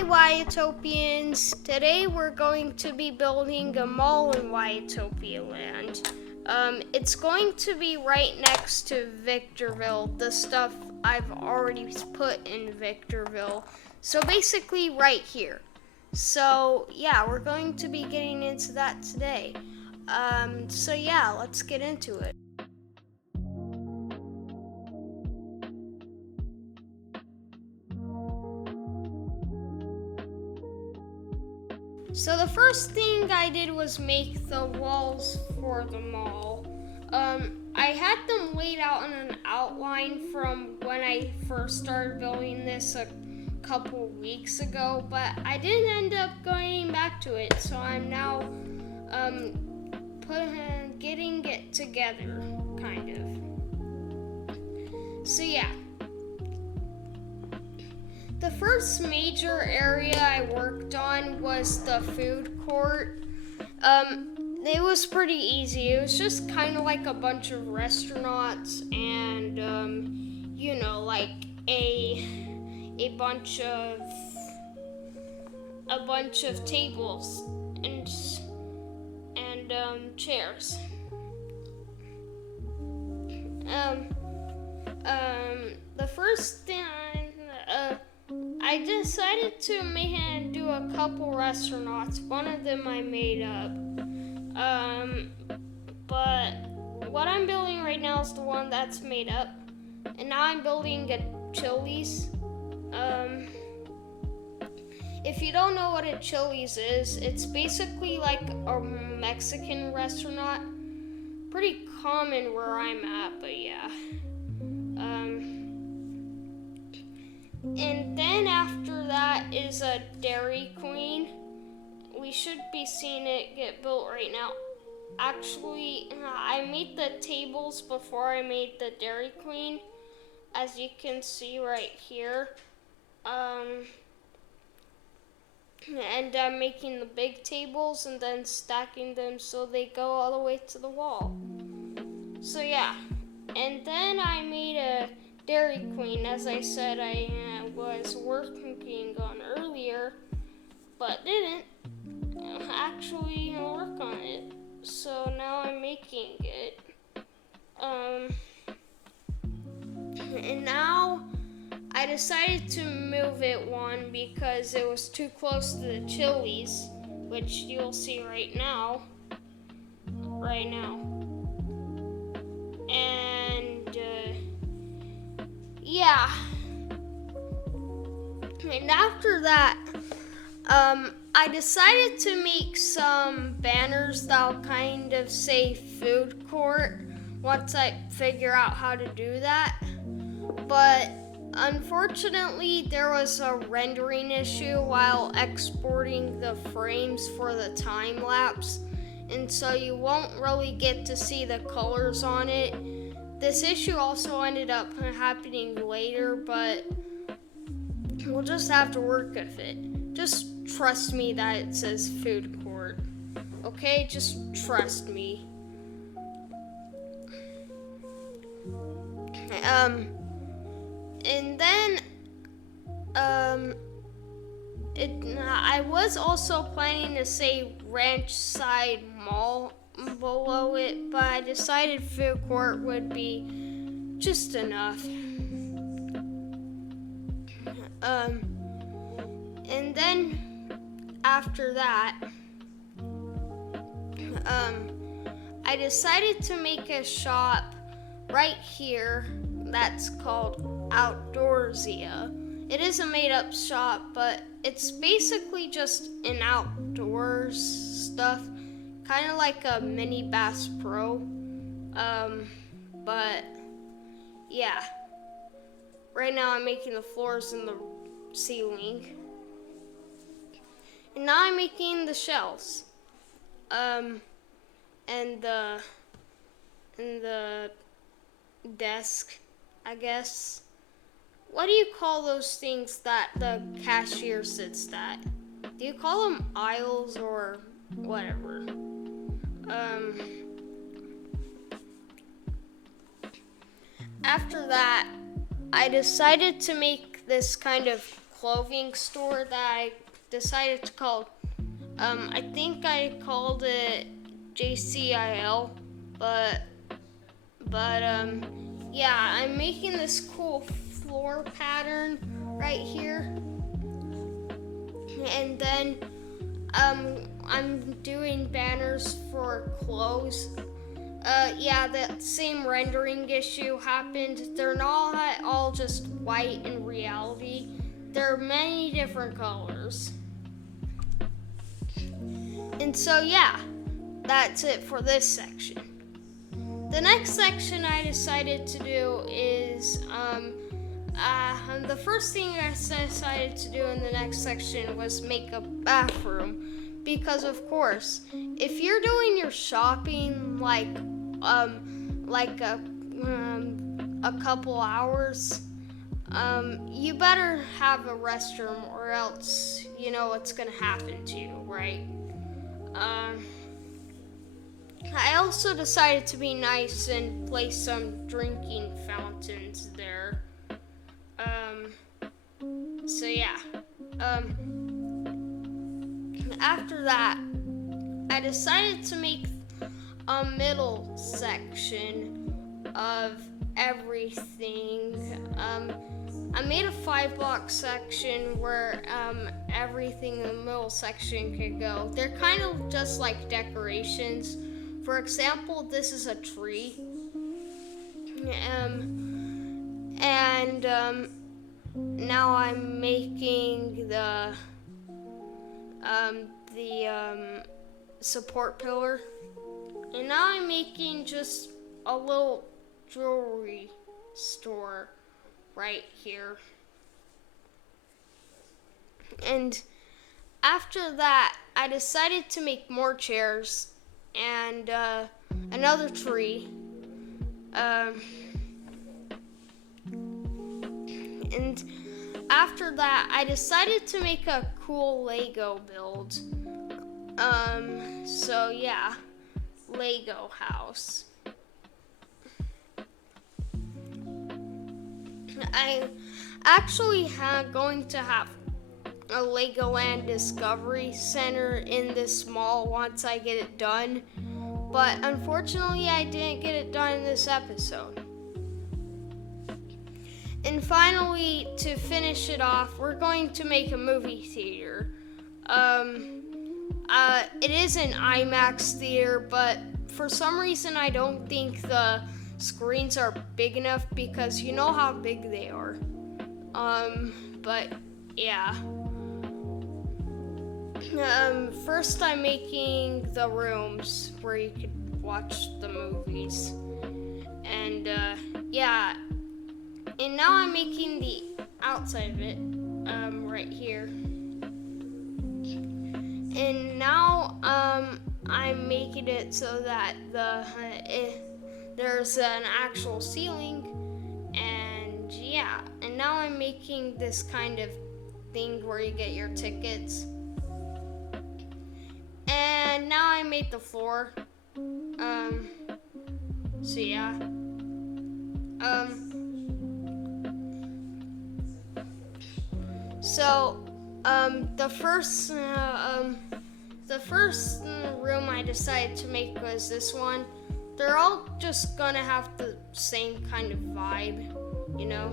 Hi Wyattopians! Today we're going to be building a mall in Wyattopialand. It's going to be right next to Victorville, the stuff I've already put in Victorville. So basically right here. So yeah, we're going to be getting into that today. So yeah, let's get into it. So the first thing I did was make the walls for the mall. I had them laid out in an outline from when I first started building this a couple weeks ago, but I didn't end up going back to it, so I'm now getting it together, kind of. So yeah. The first major area I worked on was the food court. It was pretty easy. It was just kind of like a bunch of restaurants and, like a bunch of tables and chairs. The first thing I decided to do a couple restaurants. One of them I made up. But what I'm building right now is the one that's made up. And now I'm building a Chili's. If you don't know what a Chili's is, it's basically like a Mexican restaurant. Pretty common where I'm at, but yeah. And then after that is a Dairy Queen. We should be seeing it get built right now. Actually, I made the tables before I made the Dairy Queen, as you can see right here. And I'm making the big tables and then stacking them so they go all the way to the wall. So yeah, and then I made a Dairy Queen, as I said I was working on earlier, but didn't actually work on it. So now I'm making it. And now I decided to move it one because it was too close to the Chili's, which you'll see right now. And yeah. And after that, I decided to make some banners that'll kind of say food court once I figure out how to do that. But unfortunately, there was a rendering issue while exporting the frames for the time lapse, and so you won't really get to see the colors on it. This issue also ended up happening later, but we'll just have to work with it. Just trust me that it says food court. Okay? Just trust me. And then I was also planning to say Ranchside Mall below it, but I decided food court would be just enough. And then after that, I decided to make a shop right here that's called Outdoorsia. It is a made-up shop, but it's basically just an outdoors stuff, kind of like a mini Bass Pro. But yeah, right now I'm making the floors and the ceiling, and now I'm making the shelves, and the desk, I guess. What do you call those things that the cashier sits at? Do you call them aisles or whatever? After that, I decided to make this kind of clothing store that I decided to call. I think I called it JCIL, but yeah, I'm making this cool floor pattern right here, and then I'm doing banners for clothes. Yeah, that same rendering issue happened. They're not all just white in reality. There are many different colors. And so yeah, that's it for this section. The next section I decided to do is the first thing I decided to do in the next section was make a bathroom, because of course, if you're doing your shopping like a couple hours, you better have a restroom, or else you know what's gonna happen to you, right? I also decided to be nice and place some drinking fountains there. So yeah. After that, I decided to make a middle section of everything. I made a 5-block section where everything in the middle section could go. They're kind of just like decorations. For example, this is a tree. And now I'm making the support pillar. And now I'm making just a little jewelry store right here. And after that, I decided to make more chairs and another tree. And after that, I decided to make a cool Lego build. So yeah, Lego house. I actually going to have a Legoland Discovery Center in this mall once I get it done, but unfortunately I didn't get it done in this episode. And finally, to finish it off, we're going to make a movie theater. It is an IMAX theater, but for some reason I don't think the screens are big enough, because you know how big they are. But yeah. First I'm making the rooms where you could watch the movies. And yeah. And now I'm making the outside of it, right here. And now I'm making it so that there's an actual ceiling, and yeah. And now I'm making this kind of thing where you get your tickets. And now I made the floor. So yeah. So the first room I decided to make was this one. They're all just gonna have the same kind of vibe, you know,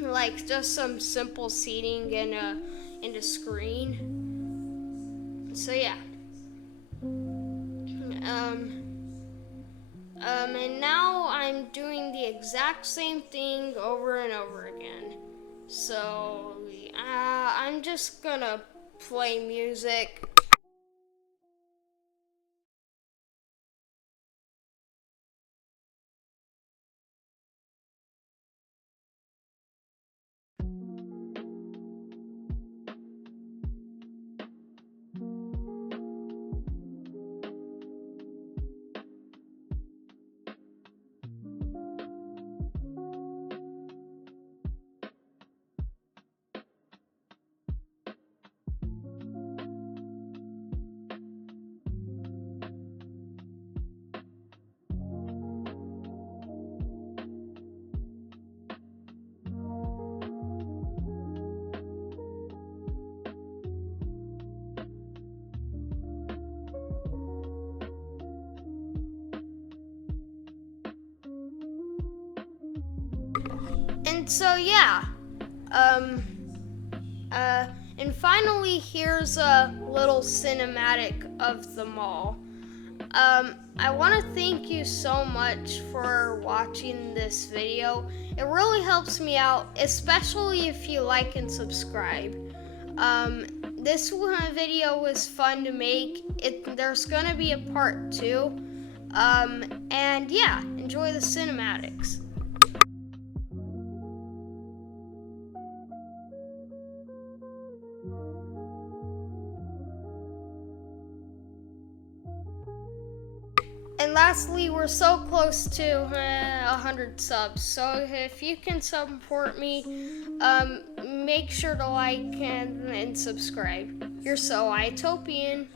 like just some simple seating and a screen. So yeah. And now I'm doing the exact same thing over and over again. So I'm just gonna play music. So yeah, and finally here's a little cinematic of the mall. I want to thank you so much for watching this video. It really helps me out, especially if you like and subscribe. This video was fun to make. There's gonna be a part 2. And yeah, enjoy the cinematics. And lastly, we're so close to 100 subs, so if you can support me, make sure to like and subscribe. You're so Wyattopian.